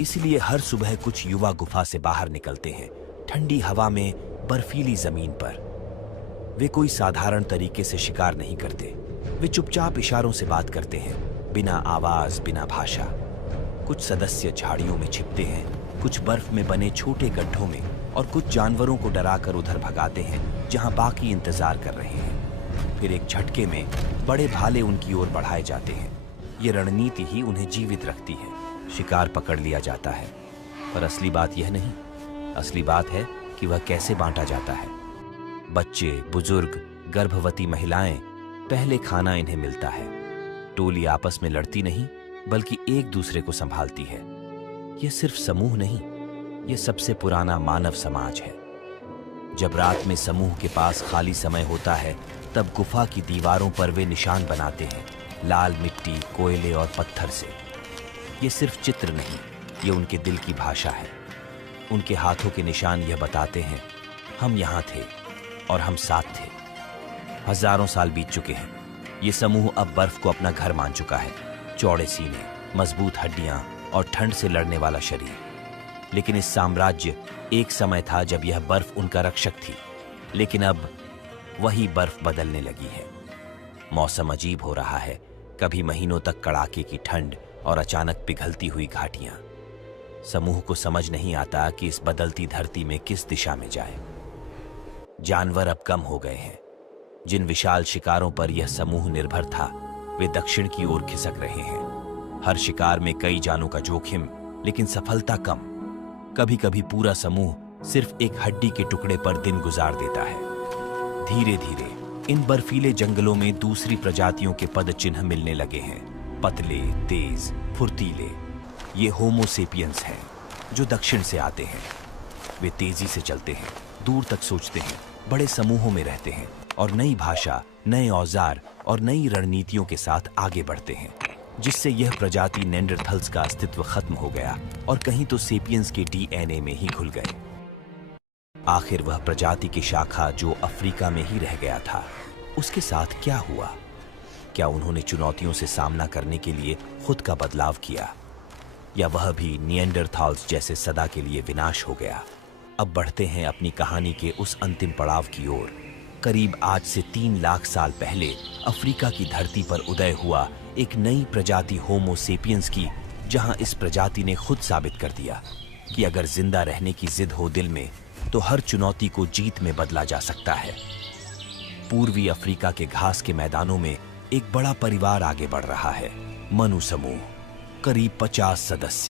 इसलिए हर सुबह कुछ युवा गुफा से बाहर निकलते हैं, ठंडी हवा में, बर्फीली जमीन पर। वे कोई साधारण तरीके से शिकार नहीं करते। वे चुपचाप इशारों से बात करते हैं, बिना आवाज, बिना भाषा। कुछ सदस्य झाड़ियों में छिपते हैं, कुछ बर्फ में बने छोटे गड्ढों में, और कुछ जानवरों को डराकर उधर भगाते हैं जहां बाकी इंतजार कर रहे हैं। फिर एक झटके में बड़े भाले उनकी ओर बढ़ाए जाते हैं। ये रणनीति ही उन्हें जीवित रखती है। शिकार पकड़ लिया जाता है, पर असली बात यह नहीं। असली बात है कि वह कैसे बांटा जाता है। बच्चे, बुजुर्ग, गर्भवती महिलाएं, पहले खाना इन्हें मिलता है। टोली आपस में लड़ती नहीं, बल्कि एक दूसरे को संभालती है। यह सिर्फ समूह नहीं, यह सबसे पुराना मानव समाज है। जब रात में समूह के पास खाली समय होता है, तब गुफा की दीवारों पर वे निशान बनाते हैं, लाल मिट्टी, कोयले और पत्थर से। ये सिर्फ चित्र नहीं, ये उनके दिल की भाषा है। उनके हाथों के निशान यह बताते हैं, हम यहाँ थे और हम साथ थे। हजारों साल बीत चुके हैं। ये समूह अब बर्फ को अपना घर मान चुका है। चौड़े सीने, मजबूत हड्डियां और ठंड से लड़ने वाला शरीर। लेकिन इस साम्राज्य, एक समय था जब यह बर्फ उनका रक्षक थी। लेकिन अब वही बर्फ बदलने लगी है। मौसम अजीब हो रहा है, कभी महीनों तक कड़ाके की ठंड और अचानक पिघलती हुई घाटियां। समूह को समझ नहीं आता कि इस बदलती धरती में किस दिशा में जाए। जानवर अब कम हो गए हैं। जिन विशाल शिकारों पर यह समूह निर्भर था, वे दक्षिण की ओर खिसक रहे हैं। हर शिकार में कई जानों का जोखिम, लेकिन सफलता कम। कभी कभी पूरा समूह सिर्फ एक हड्डी के टुकड़े पर दिन गुजार देता है। धीरे धीरे इन बर्फीले जंगलों में दूसरी प्रजातियों के पद चिन्ह मिलने लगे हैं। पतले, तेज, फुर्तीले। ये होमो सेपियंस हैं, जो दक्षिण से आते हैं। वे तेजी से चलते हैं, दूर तक सोचते हैं, बड़े समूहों में रहते हैं और नई भाषा, नए औजार और नई रणनीतियों के साथ आगे बढ़ते हैं, जिससे यह प्रजाति नेंडरथल्स का अस्तित्व खत्म हो गया और कहीं तो सेपियंस के डीएनए में ही घुल गए। आखिर वह प्रजाति की शाखा जो अफ्रीका में ही रह गया था, उसके साथ क्या हुआ? क्या उन्होंने चुनौतियों से सामना करने के लिए खुद का बदलाव किया, या वह भी निएंडरथाल्स जैसे सदा के लिए विनाश हो गया? अब बढ़ते हैं अपनी कहानी के उस अंतिम पड़ाव की ओर। करीब आज से 3 लाख साल पहले अफ्रीका की धरती पर उदय हुआ एक नई प्रजाति होमो सेपियंस की, जहां इस प्रजाति ने खुद साबित कर दिया कि अगर जिंदा रहने की जिद हो दिल में, तो हर चुनौती को जीत में बदला जा सकता है। पूर्वी अफ्रीका के घास के मैदानों में एक बड़ा परिवार आगे बढ़ रहा है। मनु समूह, करीब 50 सदस्य।